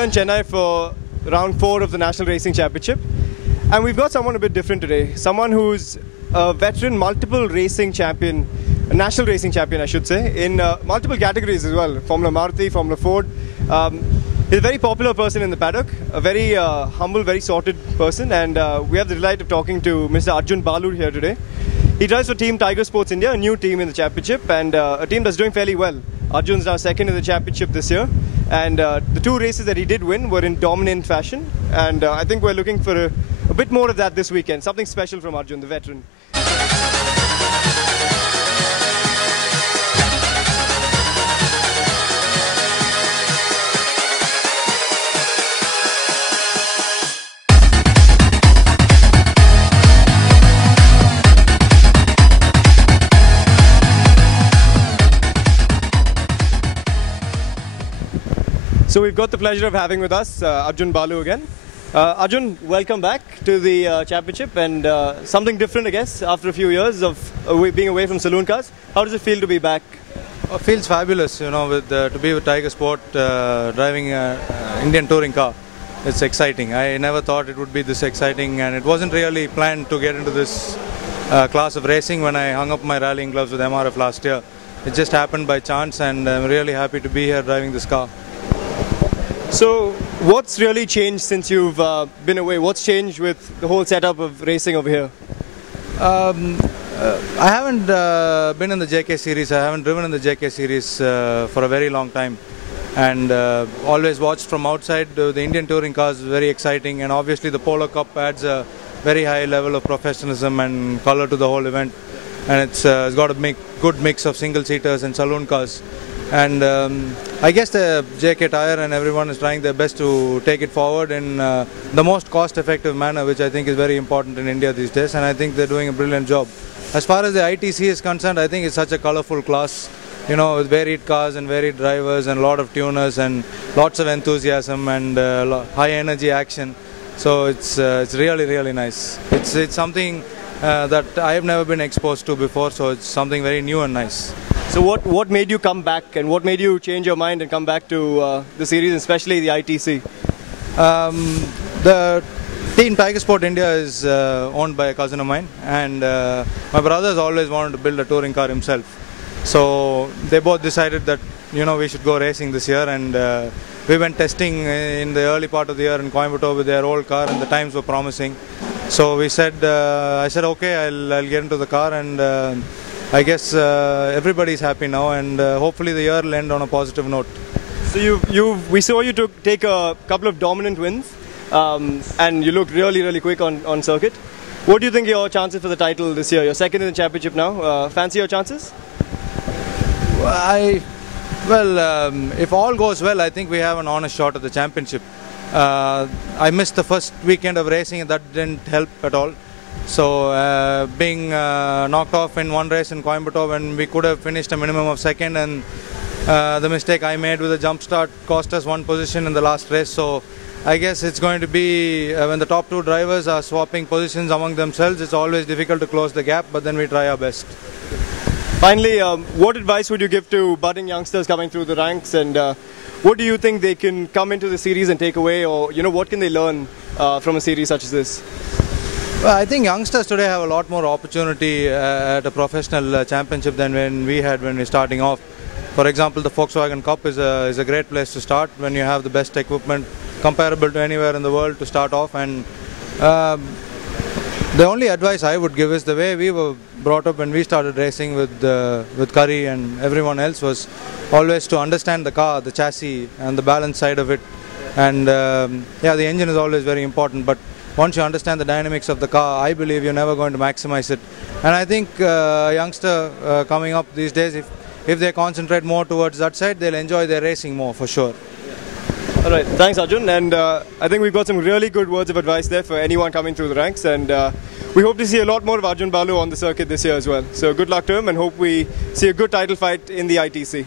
here in Chennai for round 4 of the National Racing Championship. And we've got someone a bit different today. Someone who's a veteran, multiple racing champion, a national racing champion, I should say, in multiple categories as well. Formula Maruti, Formula Ford. He's a very popular person in the paddock, a very humble, very sorted person. And we have the delight of talking to Mr. Arjun Balu here today. He drives for Team Tiger Sports India, a new team in the championship, and a team that's doing fairly well. Arjun's now second in the championship this year, and the 2 races that he did win were in dominant fashion, and I think we're looking for a bit more of that this weekend, something special from Arjun, the veteran. So we've got the pleasure of having with us Arjun Balu again. Arjun, welcome back to the championship, and something different, I guess, after a few years of being away from saloon cars. How does it feel to be back? It feels fabulous, you know, to be with Tiger Sport, driving an Indian touring car. It's exciting. I never thought it would be this exciting, and it wasn't really planned to get into this class of racing when I hung up my rallying gloves with MRF last year. It just happened by chance, and I'm really happy to be here driving this car. So, what's really changed since you've been away? What's changed with the whole setup of racing over here? I haven't been in the JK series. I haven't driven in the JK series for a very long time, and always watched from outside. The Indian touring cars is very exciting, and obviously the Polo Cup adds a very high level of professionalism and color to the whole event. And it's got a good mix of single-seaters and saloon cars. And I guess the JK Tyre and everyone is trying their best to take it forward in the most cost-effective manner, which I think is very important in India these days, and I think they're doing a brilliant job. As far as the ITC is concerned, I think it's such a colorful class, you know, with varied cars and varied drivers and a lot of tuners and lots of enthusiasm and high energy action. So it's really, really nice. It's something that I have never been exposed to before, so it's something very new and nice. So what made you come back, and what made you change your mind and come back to the series, especially the ITC? The Team Tiger Sport India is owned by a cousin of mine, and my brother's always wanted to build a touring car himself. So they both decided that, you know, we should go racing this year, and we went testing in the early part of the year in Coimbatore with their old car, and the times were promising. So we said, I said, okay, I'll get into the car, and I guess everybody's happy now, and hopefully the year will end on a positive note. So we saw you take a couple of dominant wins, and you looked really, really quick on circuit. What do you think your chances for the title this year? You're second in the championship now. Fancy your chances? Well, if all goes well, I think we have an honest shot at the championship. I missed the first weekend of racing, and that didn't help at all. So being knocked off in one race in Coimbatore when we could have finished a minimum of second, and the mistake I made with a jump start cost us 1 position in the last race. So I guess it's going to be when the top 2 drivers are swapping positions among themselves, it's always difficult to close the gap, but then we try our best. Finally, what advice would you give to budding youngsters coming through the ranks, and what do you think they can come into the series and take away, or what can they learn from a series such as this? Well, I think youngsters today have a lot more opportunity at a professional championship than when we were starting off. For example, the Volkswagen Cup is a great place to start when you have the best equipment comparable to anywhere in the world to start off. And the only advice I would give is the way we were brought up when we started racing with Curry and everyone else was always to understand the car, the chassis, and the balance side of it. And yeah, the engine is always very important, but once you understand the dynamics of the car, I believe you're never going to maximize it. And I think a youngster coming up these days, if they concentrate more towards that side, they'll enjoy their racing more for sure. All right, thanks Arjun, and I think we've got some really good words of advice there for anyone coming through the ranks, and we hope to see a lot more of Arjun Balu on the circuit this year as well. So good luck to him, and hope we see a good title fight in the ITC.